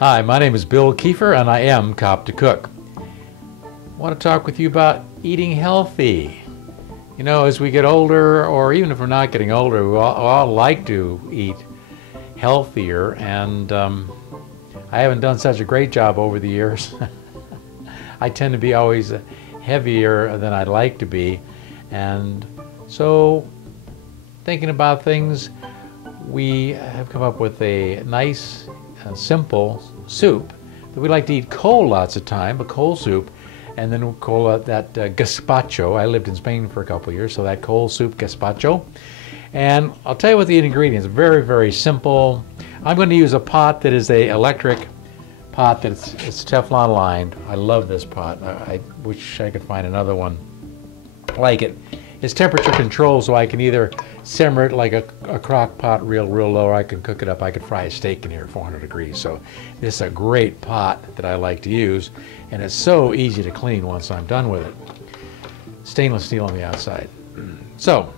Hi, my name is Bill Kiefer and I am Cop to Cook. I want to talk with you about eating healthy. You know, as we get older, or even if we're not getting older, we all like to eat healthier, and I haven't done such a great job over the years. I tend to be always heavier than I'd like to be, and so thinking about things, we have come up with a nice, simple soup that we like to eat cold lots of time, a cold soup, and then we'll call it that Gazpacho. I lived in Spain for a couple of years, so that cold soup Gazpacho. And I'll tell you what the ingredients, very, very simple. I'm going to use a pot that is a electric pot that's it's Teflon lined. I love this pot. I wish I could find another one like it. It's temperature controlled, so I can either simmer it like a crock pot real low, or I can cook it up. I could fry a steak in here at 400 degrees. So this is a great pot that I like to use, and it's so easy to clean once I'm done with it. Stainless steel on the outside. So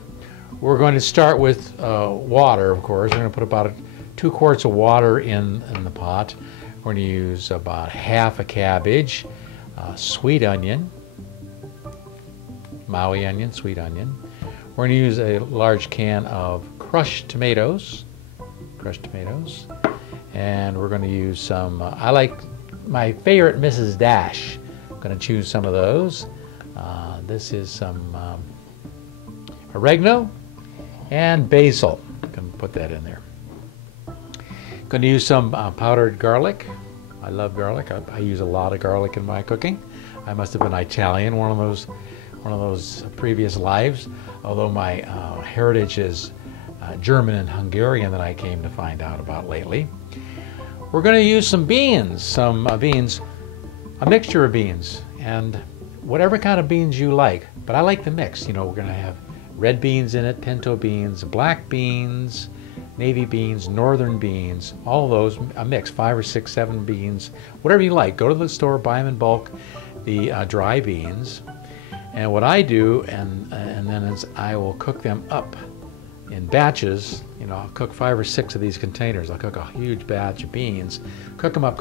we're going to start with water, of course. We're going to put about 2 quarts of water in the pot. We're going to use about half a cabbage, sweet onion, Maui onion, sweet onion. We're going to use a large can of crushed tomatoes, and we're going to use some, I like my favorite Mrs. Dash. I'm going to choose some of those. This is some oregano and basil. I'm going to put that in there. Going to use some powdered garlic. I love garlic. I use a lot of garlic in my cooking. I must have been Italian, one of those previous lives, although my heritage is German and Hungarian that I came to find out about lately. We're going to use some beans, a mixture of beans, and whatever kind of beans you like, but I like the mix. You know, we're going to have red beans in it, pinto beans, black beans, navy beans, northern beans, all of those, a mix, 5 or 6, 7 beans, whatever you like. Go to the store, buy them in bulk, the dry beans. And what I do, and then is I will cook them up in batches. You know, I'll cook 5 or 6 of these containers. I'll cook a huge batch of beans, cook them up,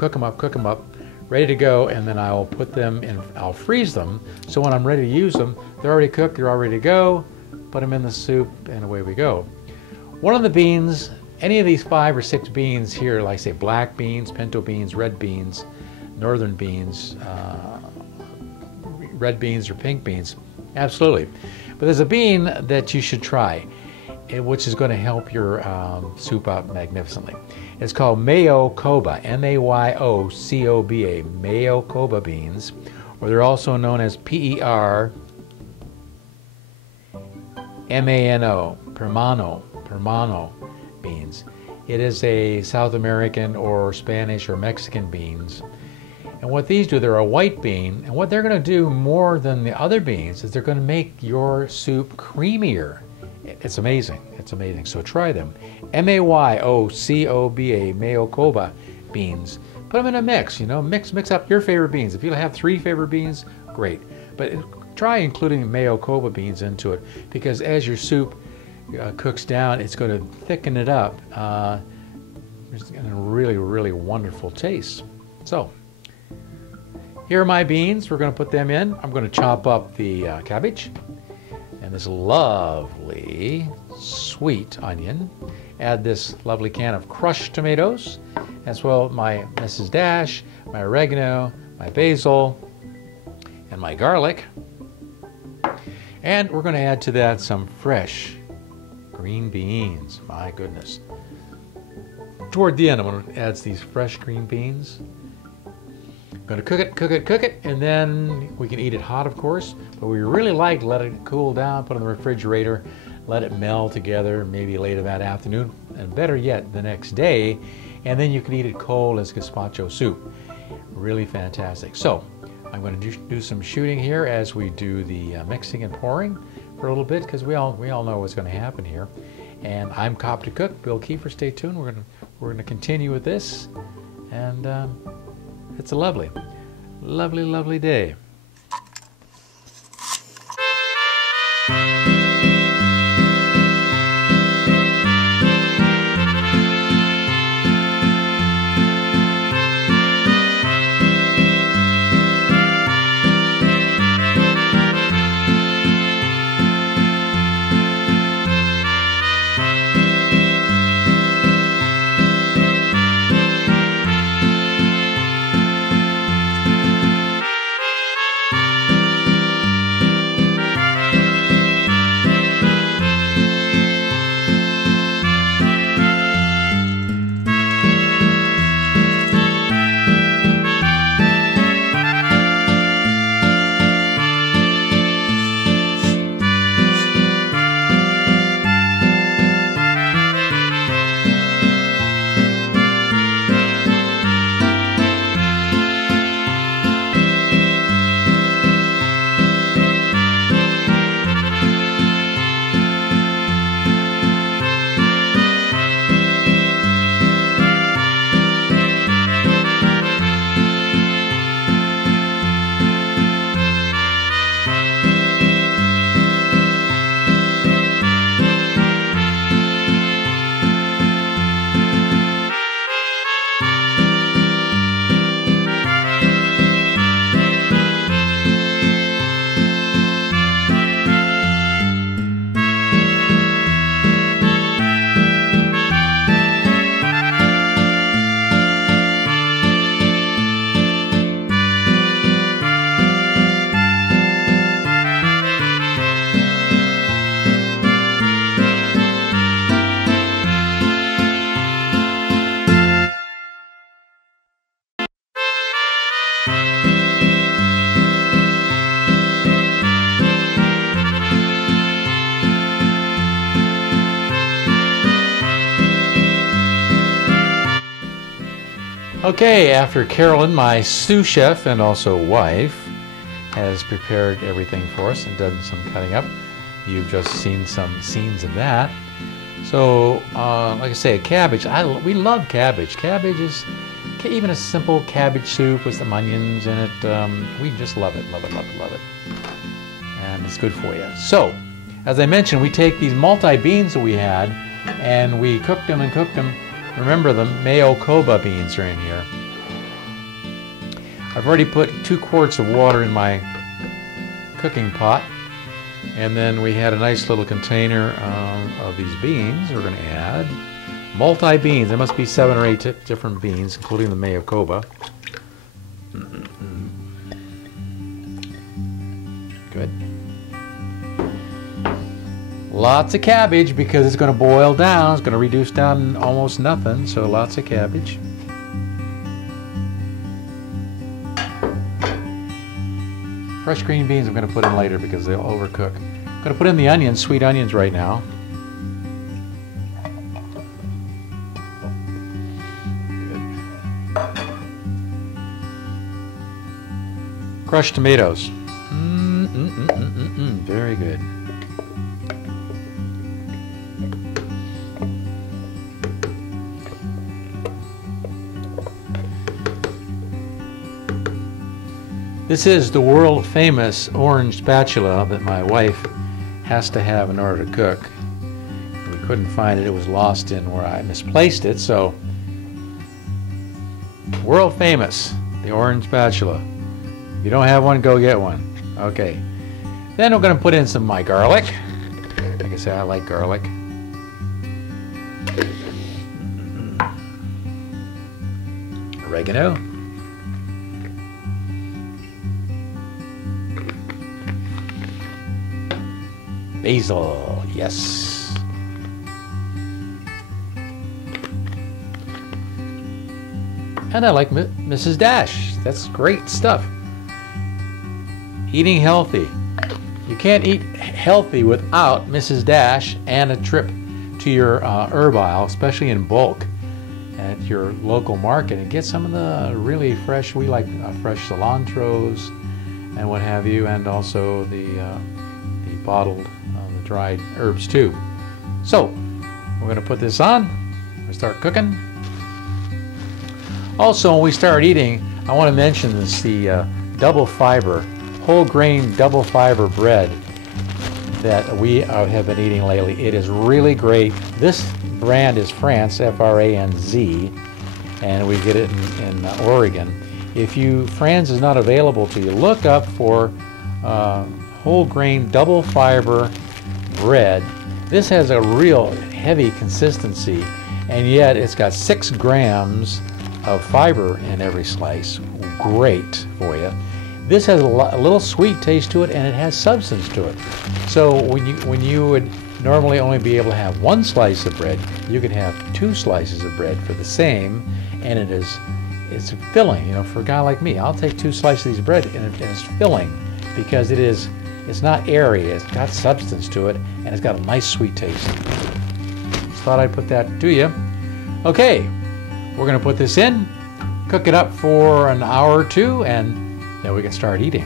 ready to go, and then I will put them in, I'll freeze them, so when I'm ready to use them, they're already cooked, they're all ready to go, put them in the soup, and away we go. One of the beans, any of these 5 or 6 beans here, like say black beans, pinto beans, red beans, northern beans, red beans or pink beans, absolutely. But there's a bean that you should try, which is going to help your soup out magnificently. It's called Mayocoba, M-A-Y-O-C-O-B-A, Mayocoba beans, or they're also known as P-E-R-M-A-N-O, Permano beans. It is a South American or Spanish or Mexican beans. And what these do, they're a white bean, and what they're going to do more than the other beans is they're going to make your soup creamier. It's amazing. It's amazing. So try them. M-A-Y-O-C-O-B-A, Mayocoba beans. Put them in a mix, you know, mix up your favorite beans. If you have 3 favorite beans, great. But try including Mayocoba beans into it, because as your soup cooks down, it's going to thicken it up. It's going to really wonderful taste. So here are my beans. We're going to put them in. I'm going to chop up the cabbage and this lovely sweet onion. Add this lovely can of crushed tomatoes, as well as my Mrs. Dash, my oregano, my basil, and my garlic. And we're going to add to that some fresh green beans. My goodness. Toward the end, I'm going to add these fresh green beans. I'm going to cook it, and then we can eat it hot, of course, but we really like to let it cool down, put it in the refrigerator, let it meld together, maybe later that afternoon, and better yet, the next day, and then you can eat it cold as gazpacho soup. Really fantastic. So I'm going to do some shooting here as we do the mixing and pouring for a little bit, because we all know what's going to happen here. And I'm Cop to Cook, Bill Kiefer. Stay tuned. We're going to continue with this, and it's a lovely day. Okay, after Carolyn, my sous chef and also wife, has prepared everything for us and done some cutting up. You've just seen some scenes of that. So, like I say, cabbage. We love cabbage. Cabbage is even a simple cabbage soup with some onions in it. We just love it, love it, love it, love it. And it's good for you. So, as I mentioned, we take these multi-beans that we had and we cooked them and cooked them. Remember, the Mayo Koba beans are in here. I've already put 2 quarts of water in my cooking pot. And then we had a nice little container of these beans we're going to add. Multi-beans. There must be 7 or 8 different beans, including the Mayo Koba. Good. Lots of cabbage because it's going to boil down. It's going to reduce down almost nothing, so lots of cabbage. Fresh green beans I'm going to put in later because they'll overcook. I'm going to put in the onions, sweet onions right now. Good. Crushed tomatoes. Very good. This is the world famous orange spatula that my wife has to have in order to cook. We couldn't find it. It was lost in where I misplaced it. So, world famous, the orange spatula. If you don't have one, go get one. Okay. Then we're going to put in some of my garlic. Like I said, I like garlic. Oregano. Basil, yes. And I like Mrs. Dash. That's great stuff. Eating healthy. You can't eat healthy without Mrs. Dash and a trip to your herb aisle, especially in bulk at your local market, and get some of the really fresh. We like fresh cilantros and what have you, and also the bottled, the dried herbs too. So we're going to put this on. We're going to start cooking. Also, when we start eating, I want to mention this: the double fiber, whole grain double fiber bread that we have been eating lately. It is really great. This brand is France, F-R-A-N-Z, and we get it in Oregon. If France is not available to you, look up for whole grain double fiber bread. This has a real heavy consistency, and yet it's got 6 grams of fiber in every slice. Great for you. This has a little sweet taste to it, and it has substance to it. So when you would normally only be able to have 1 slice of bread, you could have 2 slices of bread for the same, and it's filling. You know, for a guy like me, I'll take 2 slices of these bread, and it's filling because it's not airy. It's got substance to it, and it's got a nice sweet taste. Just thought I'd put that to you. Okay, we're going to put this in, cook it up for an hour or 2, and then we can start eating.